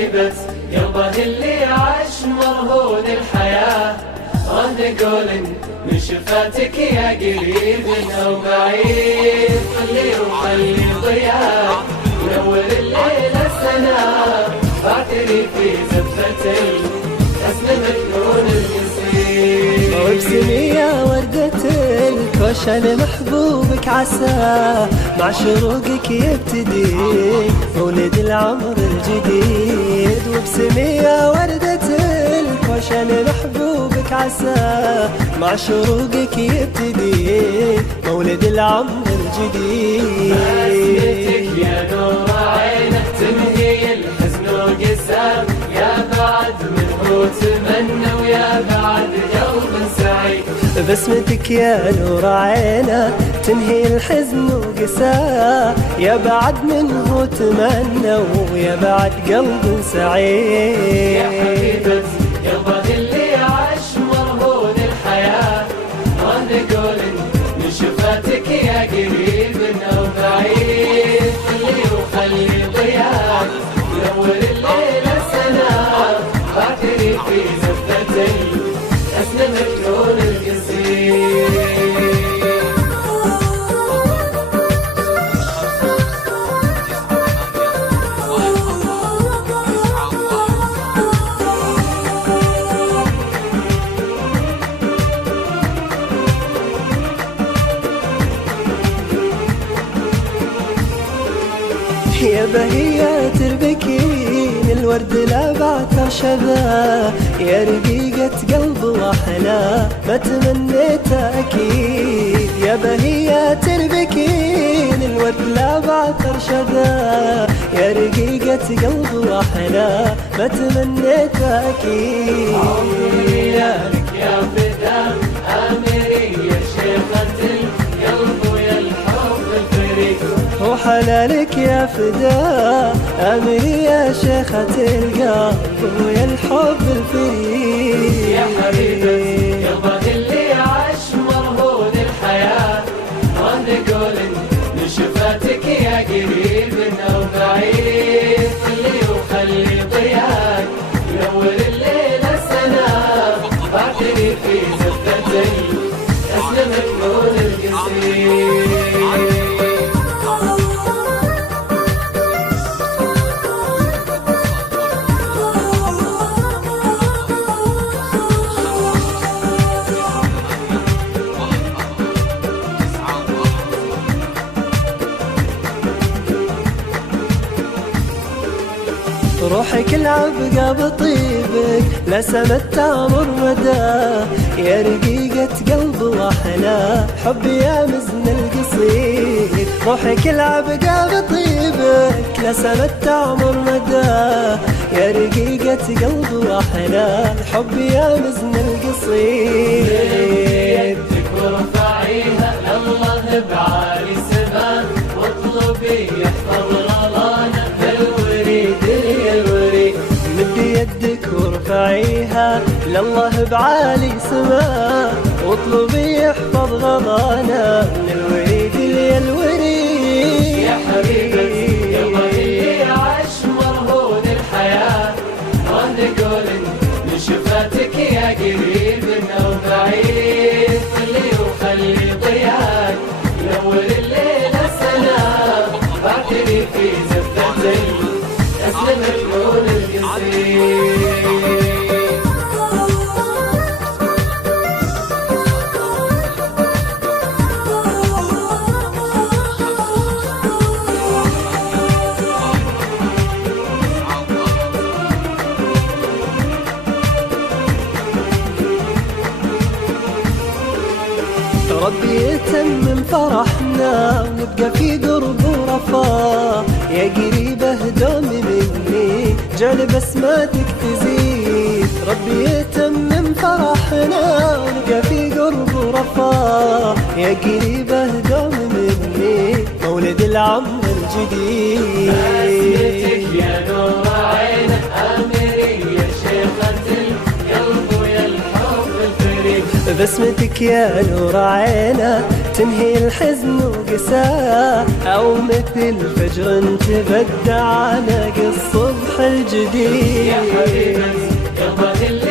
حبيبة قلبه اللي عاش مرهون الحياة، نقول من شفاتك يا قريب أو بعيد، خلي وخلي ضياء نور الليل السناء، بعتري في زفة الحسن مكنون القصيد. وابسمي يا وردة الكوشن محبوبك عسى مع شروقك يبتدي مولد العمر الجديد. وابسمي يا وردة الكوشن محبوبك عسى مع شروقك يبتدي مولد العمر الجديد. بسمتك يا نور عينه تنهي الحزن وقسام، يا بعد منه تمنى ويا بعد قلب سعيد. بسمتك يا نور عينه تنهي الحزن وقساه، يا بعد منه تمنى ويا بعد قلب سعيد. يا حبيبة قلبه اللي عاش مرهون الحياة، نقول من شفاتك يا قريب أو بعيد، خلي وخلي ضياء نور الليل السناء، بعتري في زفة الحسن مكنون القصيد. يا بهية البكين الورد لا بعثر شذا، يا رقيقة قلب وحلا ما تمنيت أكيد. يا بهية البكين الورد لا بعثر شذا، يا رقيقة قلب وحلا ما تمنيت أكيد. عمري لك يا فداء آمري يا شيخة القلب ويا الحب الفريد، وحلالك يا فداء أمري يا شيخة القلب ويا الحب الفريد. يا حبيبة قلبه اللي عاش مرهون الحياة، نقول من شفاتك يا قريب أو بعيد، خلي وخلي ضياء نور الليل السناء، بعتري في زفة الحسن مكنون القصيد. روحك العبقى بطيبك لسمت تامر مدى، يا رقيقة قلب وحلا حبي يا مزن القصيد. روحك العبقى بطيبك لسمت تامر مدى، يا رقيقة قلب وحلا حبي يا مزن القصيد. يدك وارفعيها لله بعالي سما، واطلبي يحفظ غلانا مدي يدك وارفعيها لله بعالي سما، واطلبي يحفظ غضانا من الوريد للوريد. يا حبيبة قلبه اللي عاش مرهون الحياة، نقول من شفاتك يا قريب أو بعيد، خلي وخلي ضياء نور الليل السناء، بعتري في زفة الحسن مكنون القصيد. ربي يتمم فرحنا ونبقى في قرب ورفاه، يا قريبه دومي مني جعل بسماتك تزيد. ربي يتمم فرحنا ونبقى في قرب ورفاه، يا قريبه دومي مني مولد العمر الجديد. بسمتك يا نور عينه آمري يا شيخة القلب ويا الحب الفريد. بسمتك يا نور عينه تنهي الحزن وقساه، أو مثل فجر تبدع عناق الصبح الجديد. يا حبيبة قلبه اللي